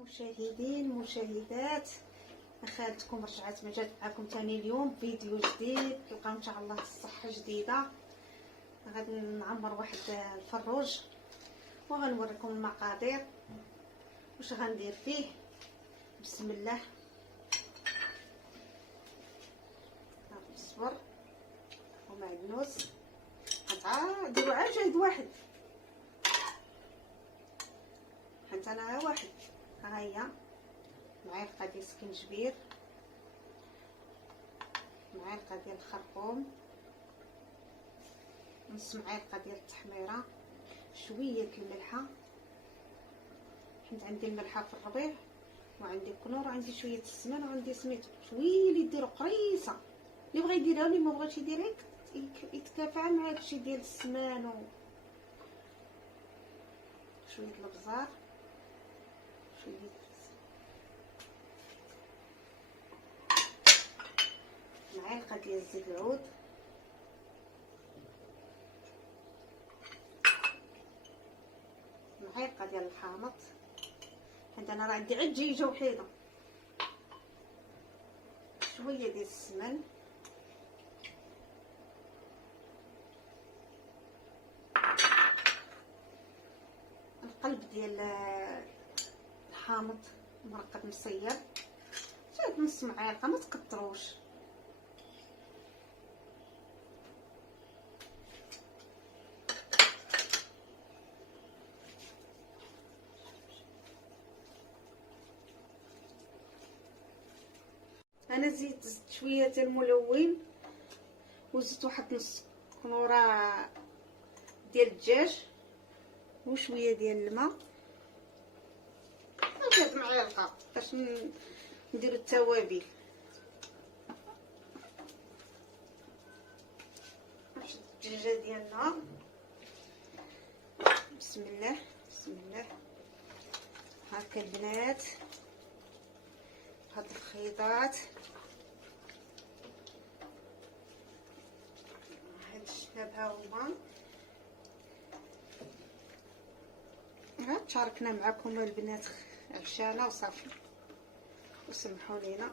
مشاهدين المشاهدات، خالتكم رجعت جات معكم ثاني اليوم فيديو جديد. تلقاو ان شاء الله الصحه جديده. غادي نعمر واحد الفروج وغنوريكم المقادير واش غندير فيه. بسم الله. الصبر ومعدنوس نديرو عا جهد واحد، حيت انا واحد. ها هي معلقه ديال السكنجبير، معلقه ديال الخرقوم، نص معلقه ديال التحميره، شويه الملحه حيت عندي الملحه في الربيع وعندي الكنور وعندي شويه السمن وعندي سميتو شويه اللي ديرو قريصه. اللي بغى يديرها واللي ما بغاش يديرها يتكافى مع هادشي ديال السمان و شويه الابزار، شويه معلقه ديال الزيت العود، معلقه ديال الحامض حيت انا راه عندي غير دجيجه وحيده، شويه ديال السمن، القلب ديال الحامض مرقد مصير، شاد نص معلقه ما تكتروش. انا زدت شويه ديال الملون وزدت واحد نص كنوره ديال الدجاج وشويه ديال الماء وواحد معلقه باش نديرو التوابل. الدجاجه ديالنا بسم الله بسم الله. هاكا البنات هاد الخيطات، هاد الشناب ها هما. ها تشاركنا معكم البنات عشانا وصافي وسمحوا لينا.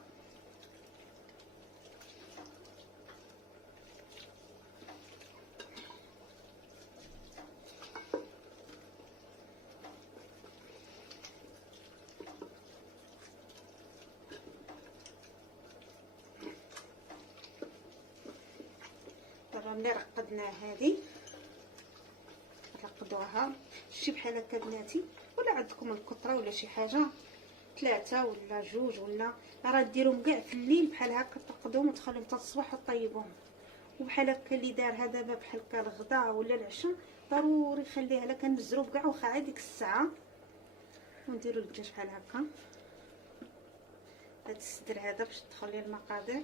ملي رقدنا هذه رقدوها شي بحال هكا بناتي، ولا عندكم الكطره ولا شي حاجه 3 ولا 2 ولا راه ديروهم كاع في الليل بحال هكا، ترقدوهم وتخليهم حتى الصباح وطيبوهم. وبحال هكا اللي دارها دابا بحال هكا الغدا ولا العشاء ضروري خليها لها كنزرو كاع واخا عاد ديك الساعه. ونديرو الدجاج بحال هكا. هاد السدر هذا باش تدخل لي المقادير.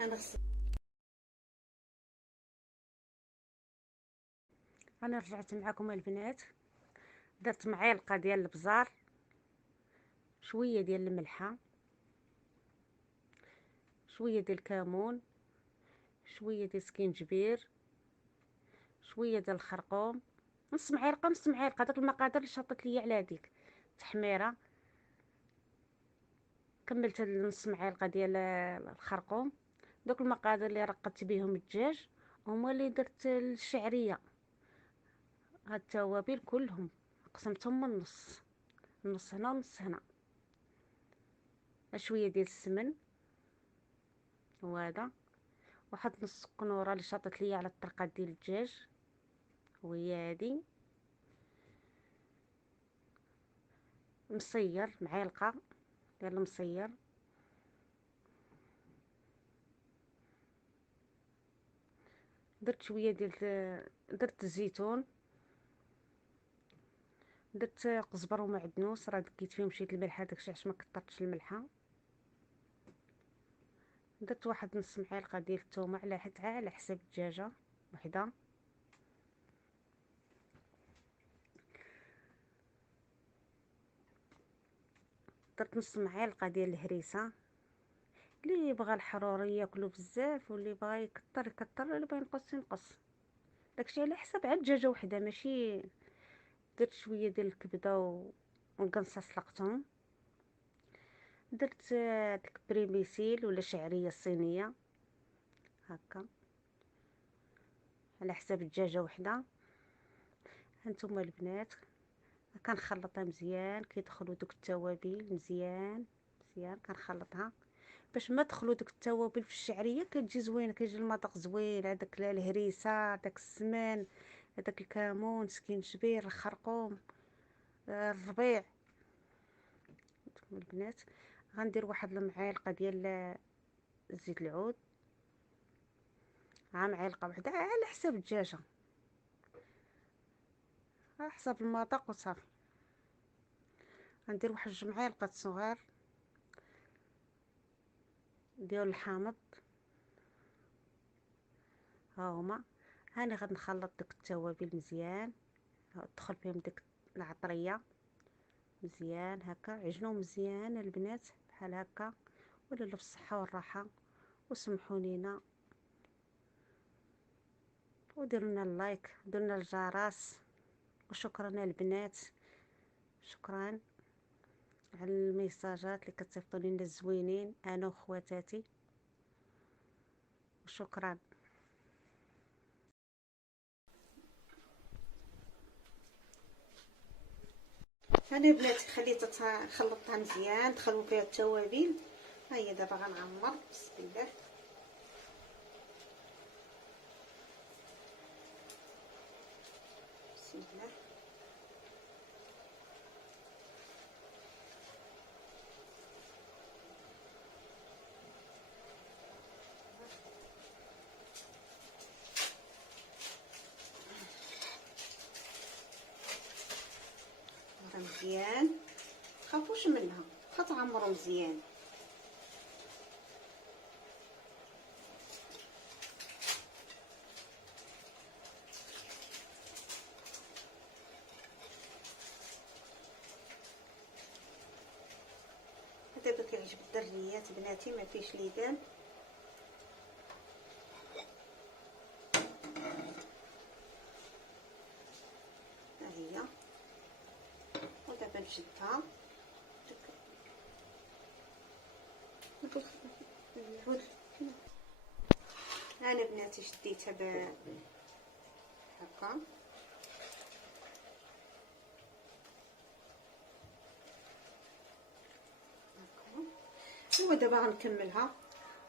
معانا انا رجعت معكم البنات. درت معلقه ديال البزار، شويه ديال الملحه، شويه ديال الكمون، شويه ديال السكينجبير، شويه ديال الخرقوم، نص معلقه نص معلقه. داك المقادير اللي شطت ليا على هذيك التحميره. كملت نص معلقه ديال الخرقوم. دوك المقادير اللي رقدت بهم الدجاج هما اللي درت الشعريه. هاد التوابل كلهم قسمتهم من النص، نص هنا ونص هنا. شويه ديال السمن وهذا، واحد نص قنوره اللي شاطت ليا على الطرقات ديال الدجاج وهي هادي، مصير معلقه ديال المصير، درت شويه ديال درت الزيتون، درت قزبر ومعدنوس، راه دكيت فيهم شويه الملحه داكشي علاش ما كثرتش الملحه. درت واحد نص معلقه ديال الثومه على حساب الدجاجه وحده. درت نص معلقه ديال الهريسه، اللي بغى الحروري ياكلو بزاف واللي بغى يكتر يكتر واللي بغى ينقص ينقص، داكشي على حساب عاد دجاجه وحده ماشي. درت شويه ديال الكبده والقنصه سلقتهم. درت ديك بريميسيل ولا شعريه الصينيه هكا على حساب الدجاجه وحده. هانتوما البنات كنخلطها مزيان، كيدخلوا دوك التوابل مزيان مزيان كنخلطها باش ما دخلوا دوك التوابل في الشعريه كتجي زوينه، كيجي المذاق زوين. هذاك الهريسه، داك السمن، هذاك الكمون، سكينجبير، الخرقوم، الربيع. البنات غندير واحد المعالقه ديال زيت العود، معلقه وحده على حساب الدجاجه، على حسب المذاق وصافي. غندير واحد 2 معالق صغار ديال الحامض، ها هما. هاني غنخلط ديك التوابل مزيان، تدخل فيهم ديك العطريه مزيان هكا. عجنوا مزيان البنات بحال هكا. ولا بالصحه والراحه، وسمحوا لينا وديروا لنا اللايك وديروا لنا الجرس. وشكرا البنات، شكرا على الميساجات اللي كتصيفطوا لنا الزوينين انا وخواتاتي، وشكرا. انا بناتي خليتها خلطتها مزيان، دخلوا فيها التوابل. ها هي دابا غنعمر بسم الله. بسم الله. مزيان متخافوش منها، كتعمروا مزيان. دابا كيعجب الدريات بناتي ما فيش ليدان. ها هي ودابا نشدها. انا بناتي شديتها هكا. ودابا غنكملها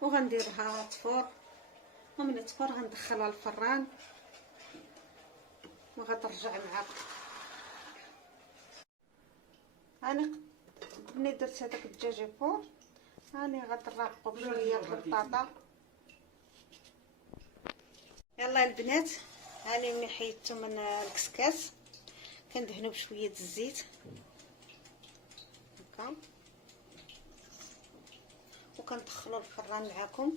وغنديرها تفور، ومن تفور غندخلها الفران وغترجع معاكم. انا ملي درت هذاك الدجاج يفور هاني غنرافقو بشويه البطاطا. يلا البنات، هاني ملي حيدتو من الكسكاس كندهنو بشويه الزيت هكا وكندخلو الفران معاكم.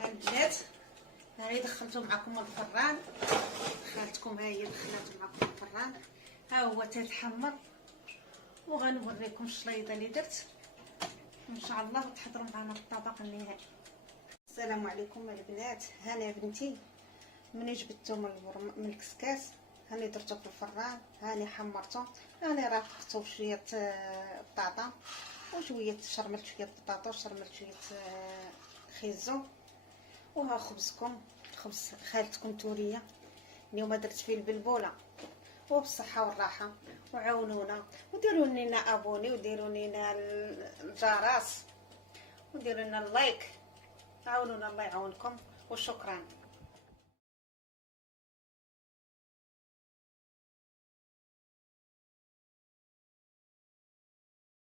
ها البنات هاني دخلتو معكم الفران، خالتكم ها هي دخلاتو معكم الفران. ها هو تيتحمر وغنوريكم الشليضه اللي درت ان شاء الله وتحضروا معنا في الطبق النهائي. السلام عليكم البنات. هاني بنتي مني جبدتو من الكسكاس هاني درتو في الفران، هاني حمرته، هاني رافقته بشويه بطاطا وشويه شرملت شويه بطاطا وشرملت شويه خيزو. وها خبزكم، خبز خالتكم توريه اليوم درت فيه البلبوله. وبالصحه والراحه، وعاونونا وديروا لنا ابوني وديروا لنا الجرس وديروا لنا اللايك. عاونونا الله يعاونكم وشكرا.